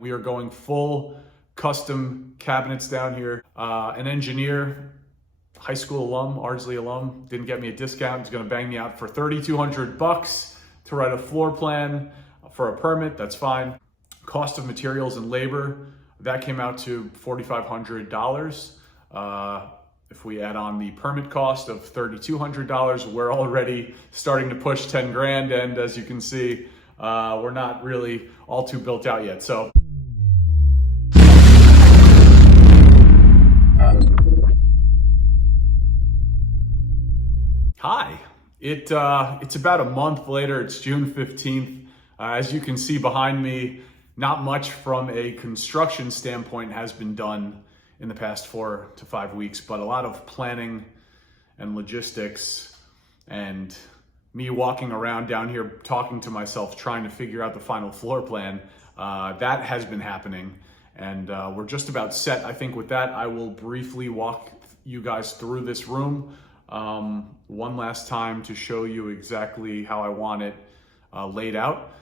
We are going full custom cabinets down here. An engineer, high school alum, Ardsley alum, didn't get me a discount. He's gonna bang me out for $3,200 to write a floor plan for a permit. That's fine. Cost of materials and labor, that came out to $4,500. If we add on the permit cost of $3,200, we're already starting to push 10 grand. And as you can see, we're not really all too built out yet. So. Hi, it's about a month later. It's June 15th. As you can see behind me, not much from a construction standpoint has been done in the past 4 to 5 weeks, but a lot of planning and logistics and me walking around down here talking to myself, trying to figure out the final floor plan. That has been happening, and we're just about set. I think with that, I will briefly walk you guys through this room one last time to show you exactly how I want it laid out.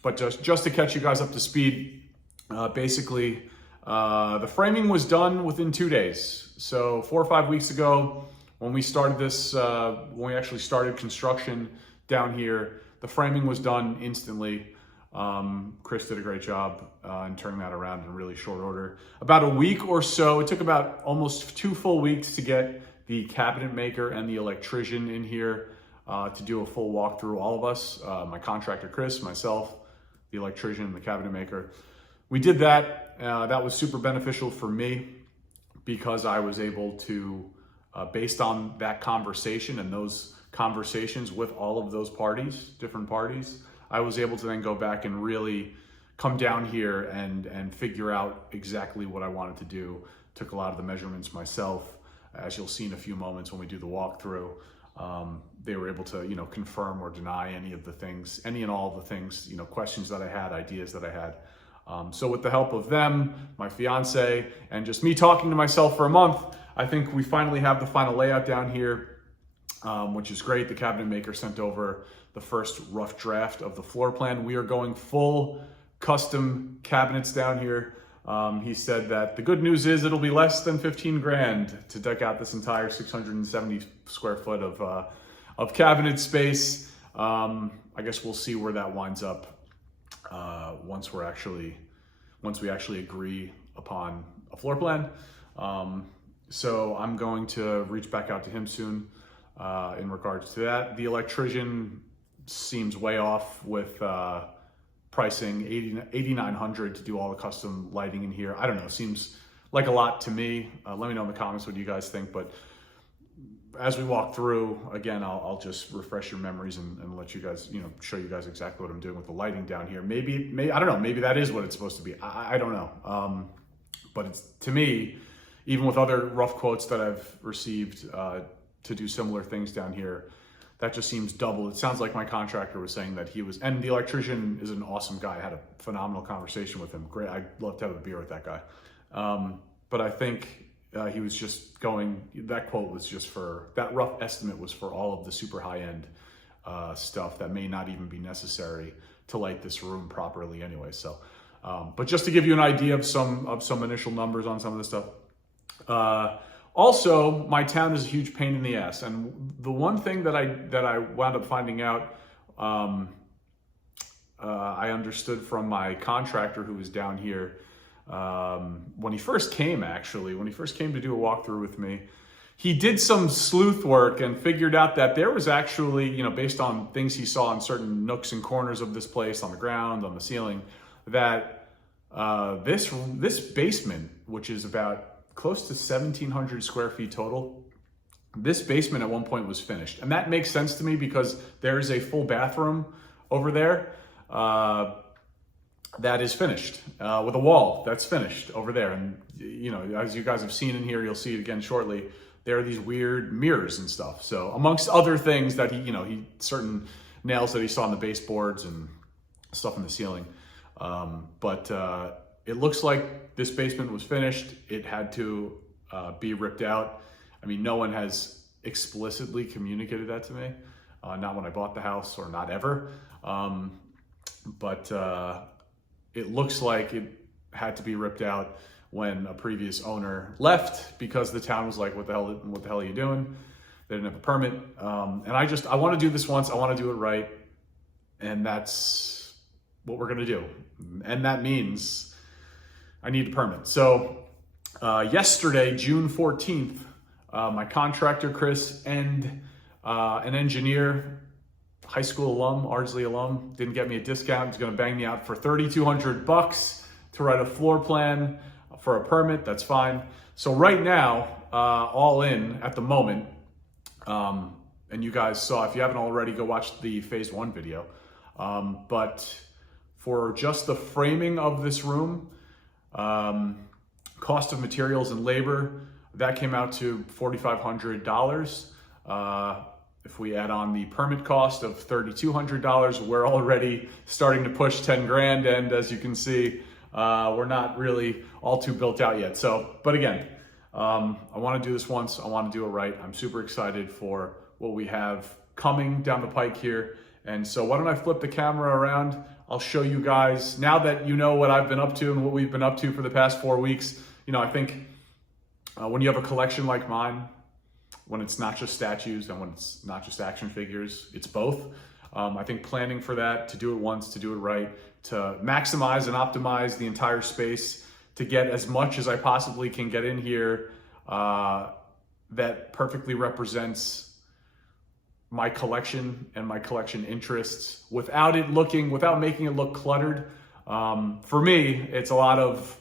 But just to catch you guys up to speed, basically the framing was done within 2 days. So 4 or 5 weeks ago, when we started this, when we actually started construction down here, the framing was done instantly. Chris did a great job in turning that around in really short order. About a week or so, it took about almost 2 full weeks to get the cabinet maker and the electrician in here to do a full walkthrough, all of us, my contractor Chris, myself, the electrician, the cabinet maker. We did that. That was super beneficial for me because I was able to, based on that conversation and those conversations with all of those parties, different parties, I was able to then go back and really come down here and figure out exactly what I wanted to do. Took a lot of the measurements myself. As you'll see in a few moments when we do the walkthrough, they were able to, confirm or deny any of the things, any and all of the things, questions that I had, ideas that I had. So with the help of them, my fiance, and just me talking to myself for a month, I think we finally have the final layout down here, which is great. The cabinet maker sent over the first rough draft of the floor plan. We are going full custom cabinets down here. He said that the good news is it'll be less than 15 grand to deck out this entire 670 square foot of cabinet space. I guess we'll see where that winds up once we actually agree upon a floor plan. So I'm going to reach back out to him soon in regards to that. The electrician seems way off with pricing $8,900 to do all the custom lighting in here. I don't know, seems like a lot to me. Let me know in the comments what you guys think, but as we walk through, again, I'll just refresh your memories and let you guys, show you guys exactly what I'm doing with the lighting down here. Maybe I don't know, maybe that is what it's supposed to be. I don't know. But it's, to me, even with other rough quotes that I've received to do similar things down here, that just seems double. It sounds like my contractor was saying that he was, and the electrician is an awesome guy. I had a phenomenal conversation with him. Great, I'd love to have a beer with that guy. But I think he was just going, that quote was just for, that rough estimate was for all of the super high-end stuff that may not even be necessary to light this room properly anyway. So, but just to give you an idea of some initial numbers on some of this stuff. Also, my town is a huge pain in the ass, and the one thing that I wound up finding out, I understood from my contractor who was down here when he first came. When he first came to do a walkthrough with me, he did some sleuth work and figured out that there was actually, based on things he saw in certain nooks and corners of this place, on the ground, on the ceiling, that this basement, which is about close to 1,700 square feet total, this basement at one point was finished. And that makes sense to me because there is a full bathroom over there that is finished with a wall that's finished over there. And, as you guys have seen in here, you'll see it again shortly, there are these weird mirrors and stuff. So amongst other things that he certain nails that he saw on the baseboards and stuff in the ceiling. It looks like this basement was finished. It had to be ripped out. I mean, no one has explicitly communicated that to me. Not when I bought the house, or not ever. it looks like it had to be ripped out when a previous owner left because the town was like, what the hell are you doing? They didn't have a permit. And I want to do this once. I want to do it right. And that's what we're going to do. And that means I need a permit. So yesterday, June 14th, my contractor, Chris, and an engineer, high school alum, Ardsley alum, didn't get me a discount. He's going to bang me out for $3,200 to write a floor plan for a permit. That's fine. So right now, all in at the moment, and you guys saw, if you haven't already, go watch the phase 1 video. But for just the framing of this room, cost of materials and labor, that came out to $4,500. If we add on the permit cost of $3,200, we're already starting to push 10 grand. And as you can see, we're not really all too built out yet. So, but again, I want to do this once. I want to do it right. I'm super excited for what we have coming down the pike here. And so why don't I flip the camera around? I'll show you guys, now that you know what I've been up to and what we've been up to for the past 4 weeks. You know, I think when you have a collection like mine, when it's not just statues and when it's not just action figures, it's both. I think planning for that, to do it once, to do it right, to maximize and optimize the entire space, to get as much as I possibly can get in here that perfectly represents my collection and my collection interests without making it look cluttered. For me, it's a lot of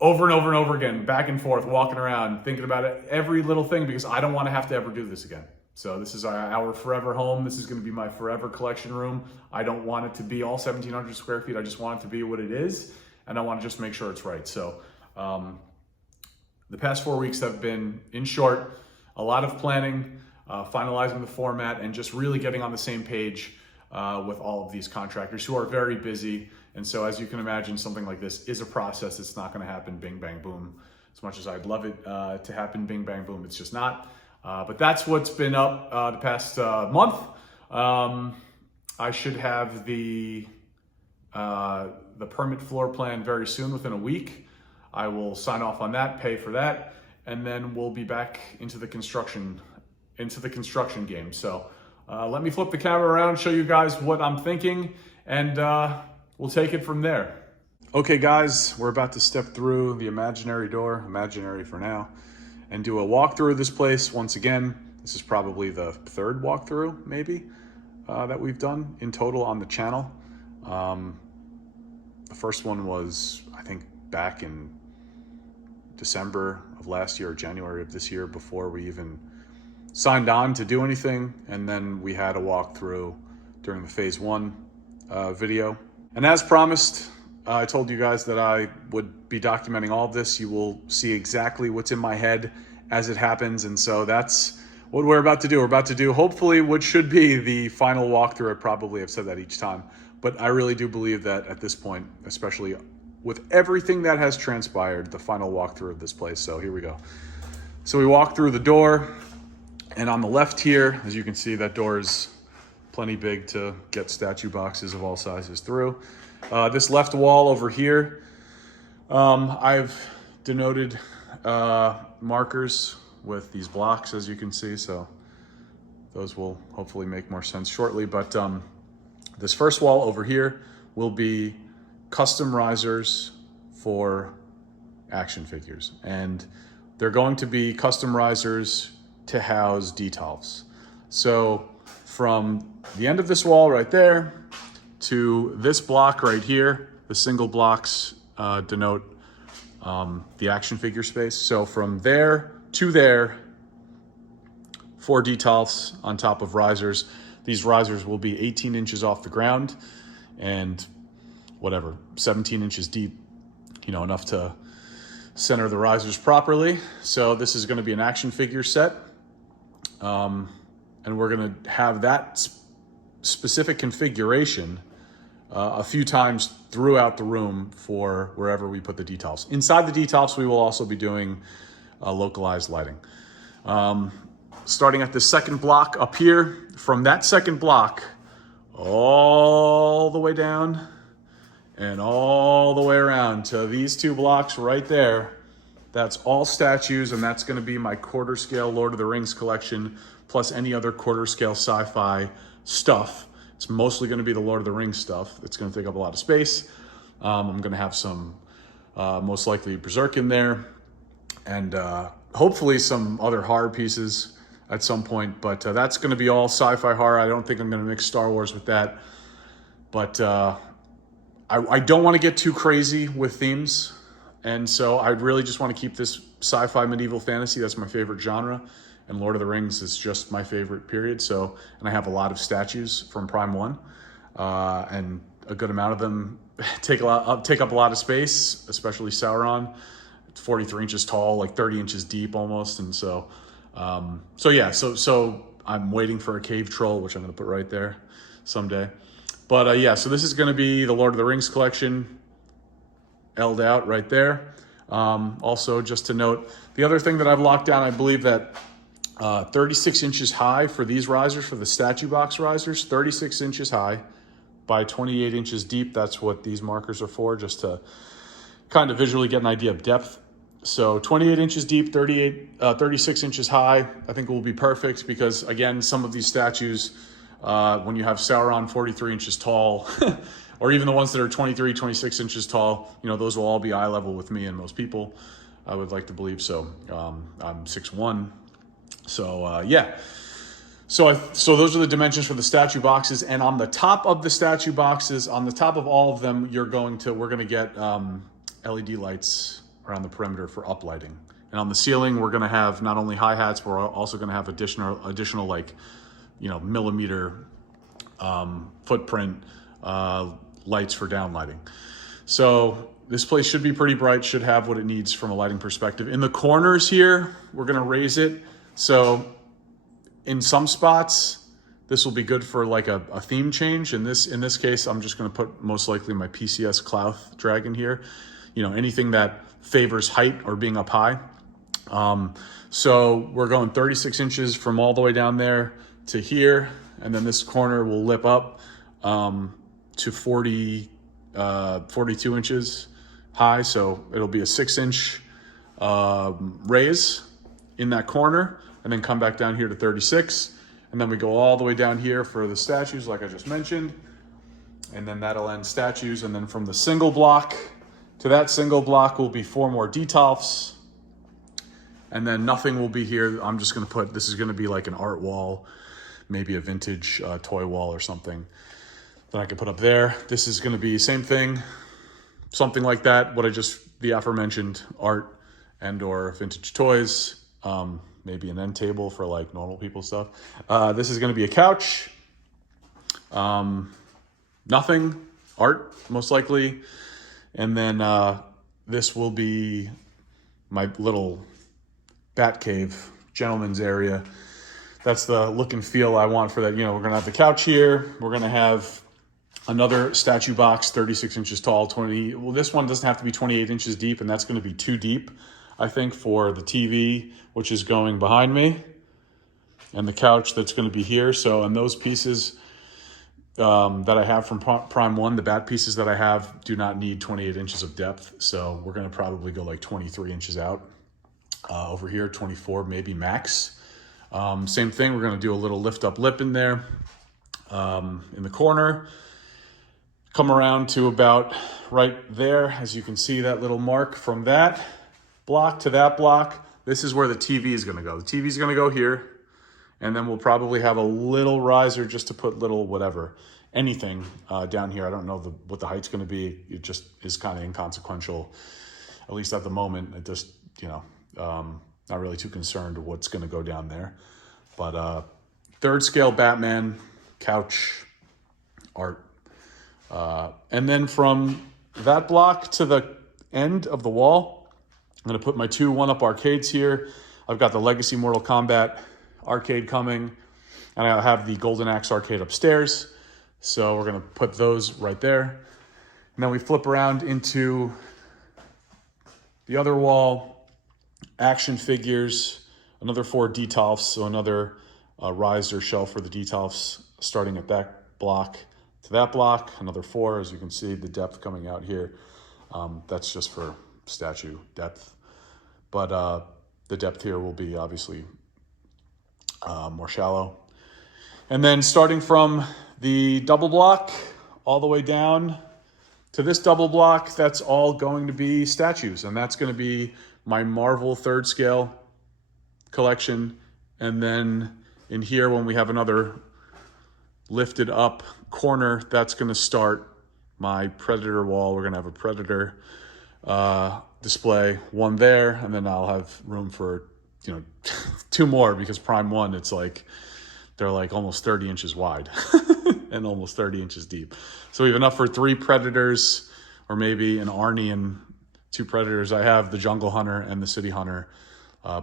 over and over and over again, back and forth, walking around, thinking about it, every little thing, because I don't want to have to ever do this again. So this is our forever home. This is going to be my forever collection room. I don't want it to be all 1,700 square feet. I just want it to be what it is. And I want to just make sure it's right. So the past 4 weeks have been, in short, a lot of planning, finalizing the format, and just really getting on the same page with all of these contractors who are very busy. And so as you can imagine, something like this is a process. It's not going to happen bing, bang, boom. As much as I'd love it to happen bing, bang, boom, it's just not. But that's what's been up the past month. I should have the permit floor plan very soon, within a week. I will sign off on that, pay for that, and then we'll be back into the construction game. So let me flip the camera around, show you guys what I'm thinking, and we'll take it from there. Okay guys, we're about to step through the imaginary door, imaginary for now, and do a walkthrough of this place once again. This is probably the third walkthrough, maybe, that we've done in total on the channel. The first one was, I think, back in December of last year or January of this year, before we even signed on to do anything. And then we had a walkthrough during the phase 1 video. And as promised, I told you guys that I would be documenting all of this. You will see exactly what's in my head as it happens. And so that's what we're about to do. We're about to do, hopefully, what should be the final walkthrough. I probably have said that each time, but I really do believe that at this point, especially with everything that has transpired, the final walkthrough of this place. So here we go. So we walk through the door, and on the left here, as you can see, that door is plenty big to get statue boxes of all sizes through. This left wall over here, I've denoted markers with these blocks, as you can see, so those will hopefully make more sense shortly. But this first wall over here will be custom risers for action figures, and they're going to be custom risers to house detals. So from the end of this wall right there to this block right here, the single blocks denote the action figure space. So from there to there, 4 detals on top of risers. These risers will be 18 inches off the ground and whatever, 17 inches deep, you know, enough to center the risers properly. So this is going to be an action figure set. And we're going to have that specific configuration a few times throughout the room for wherever we put the detals. Inside the detals, we will also be doing localized lighting. Starting at the second block up here, from that second block all the way down and all the way around to these 2 blocks right there. That's all statues, and that's going to be my quarter scale Lord of the Rings collection, plus any other quarter scale sci-fi stuff. It's mostly going to be the Lord of the Rings stuff. It's going to take up a lot of space. I'm going to have some, most likely Berserk in there, and hopefully some other horror pieces at some point. But that's going to be all sci-fi horror. I don't think I'm going to mix Star Wars with that. But I don't want to get too crazy with themes. And so I really just want to keep this sci-fi medieval fantasy. That's my favorite genre. And Lord of the Rings is just my favorite period. So, and I have a lot of statues from Prime 1. And a good amount of them take up a lot of space, especially Sauron. It's 43 inches tall, like 30 inches deep almost. And so, so I'm waiting for a cave troll, which I'm going to put right there someday. But yeah, so this is going to be the Lord of the Rings collection. L'd out right there. Also, just to note, the other thing that I've locked down, I believe that 36 inches high for these risers, for the statue box risers, 36 inches high by 28 inches deep. That's what these markers are for, just to kind of visually get an idea of depth. So 28 inches deep, 36 inches high, I think will be perfect because, again, some of these statues, when you have Sauron 43 inches tall, or even the ones that are 23, 26 inches tall, you know, those will all be eye level with me and most people, I would like to believe. So I'm 6'1". So yeah. So those are the dimensions for the statue boxes. And on the top of the statue boxes, on the top of all of them, we're going to get LED lights around the perimeter for uplighting. And on the ceiling, we're going to have not only hi-hats, but we're also going to have additional like, you know, millimeter footprint lights for downlighting. So this place should be pretty bright, should have what it needs from a lighting perspective. In the corners here, we're going to raise it. So in some spots, this will be good for like a theme change. In this case, I'm just going to put most likely my PCS cloth dragon here. You know, anything that favors height or being up high. So we're going 36 inches from all the way down there to here. And then this corner will lip up to 42 inches high. So it'll be a 6-inch raise in that corner, and then come back down here to 36. And then we go all the way down here for the statues, like I just mentioned. And then that'll end statues. And then from the single block to that single block will be 4 more detolfs. And then nothing will be here. I'm just going to put, this is going to be like an art wall, maybe a vintage toy wall or something that I could put up there. This is going to be same thing, something like that. The aforementioned art and or vintage toys, maybe an end table for like normal people stuff. This is going to be a couch. Nothing, art most likely. And then this will be my little bat cave, gentleman's area. That's the look and feel I want for that. You know, we're going to have the couch here. We're going to have another statue box, 36 inches tall, well, this one doesn't have to be 28 inches deep, and that's going to be too deep, I think, for the TV, which is going behind me, and the couch that's going to be here. So, and those pieces that I have from Prime 1, the bat pieces that I have do not need 28 inches of depth. So we're going to probably go like 23 inches out over here, 24 maybe max. Same thing, we're going to do a little lift up lip in there in the corner. Come around to about right there. As you can see, that little mark from that block to that block. This is where the TV is going to go. The TV is going to go here. And then we'll probably have a little riser just to put little whatever, anything down here. I don't know what the height's going to be. It just is kind of inconsequential, at least at the moment. It just, you know, not really too concerned with what's going to go down there. But third scale Batman, couch, art. And then from that block to the end of the wall, I'm going to put my 2 one-up arcades here. I've got the Legacy Mortal Kombat arcade coming, and I have the Golden Axe arcade upstairs. So we're going to put those right there. And then we flip around into the other wall, action figures, another 4 detolfs, so another riser shelf for the detolfs starting at that block. to that block, another 4, as you can see, the depth coming out here. That's just for statue depth. But the depth here will be obviously more shallow. And then starting from the double block all the way down to this double block, that's all going to be statues. And that's going to be my Marvel 3rd scale collection. And then in here, when we have another lifted up corner, that's going to start my Predator wall. We're going to have a Predator display, one there, and then I'll have room for, 2 more, because Prime 1, it's like, they're like almost 30 inches wide and almost 30 inches deep. So we have enough for 3 Predators, or maybe an Arnie and 2 Predators. I have the Jungle Hunter and the City Hunter,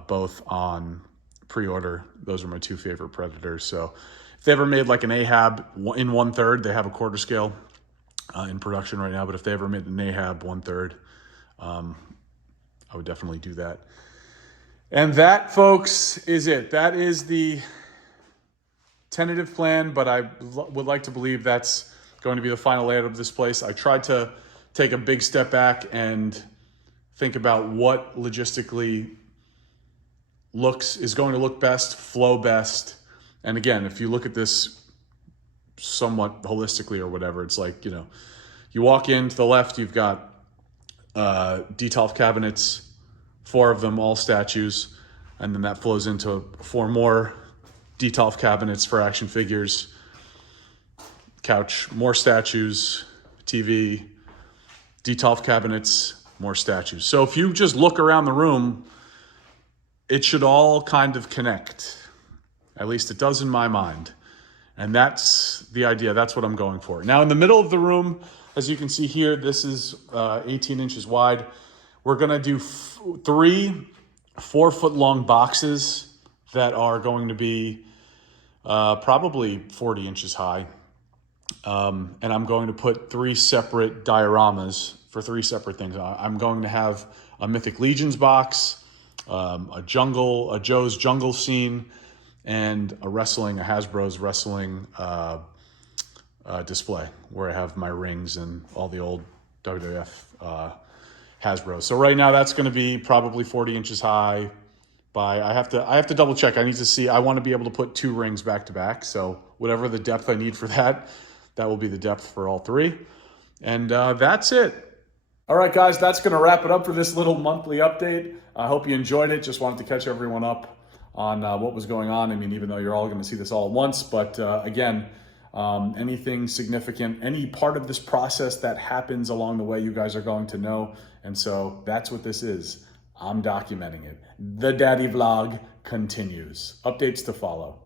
both on pre-order. Those are my 2 favorite Predators. So if they ever made like an Ahab in 1/3, they have a quarter scale in production right now. But if they ever made an Ahab 1/3, I would definitely do that. And that, folks, is it. That is the tentative plan, but I would like to believe that's going to be the final layout of this place. I tried to take a big step back and think about what logistically is going to look best, flow best. And again, if you look at this somewhat holistically or whatever, it's like, you walk in to the left, you've got detolf cabinets, 4 of them, all statues, and then that flows into 4 more detolf cabinets for action figures, couch, more statues, TV, detolf cabinets, more statues. So if you just look around the room, it should all kind of connect. At least it does in my mind. And that's the idea. That's what I'm going for. Now in the middle of the room, as you can see here, this is 18 inches wide. We're gonna do 3 4-foot long boxes that are going to be probably 40 inches high. And I'm going to put 3 separate dioramas for 3 separate things. I'm going to have a Mythic Legions box, a Joe's jungle scene, and a Hasbro's wrestling display where I have my rings and all the old WWF Hasbro. So right now that's going to be probably 40 inches high. I have to double check. I need to see. I want to be able to put 2 rings back to back. So whatever the depth I need for that will be the depth for all 3. And that's it. All right, guys, that's going to wrap it up for this little monthly update. I hope you enjoyed it. Just wanted to catch everyone up on what was going on. I mean, even though you're all going to see this all at once, but again, anything significant, any part of this process that happens along the way, you guys are going to know. And so that's what this is. I'm documenting it. The Daddy Vlog continues. Updates to follow.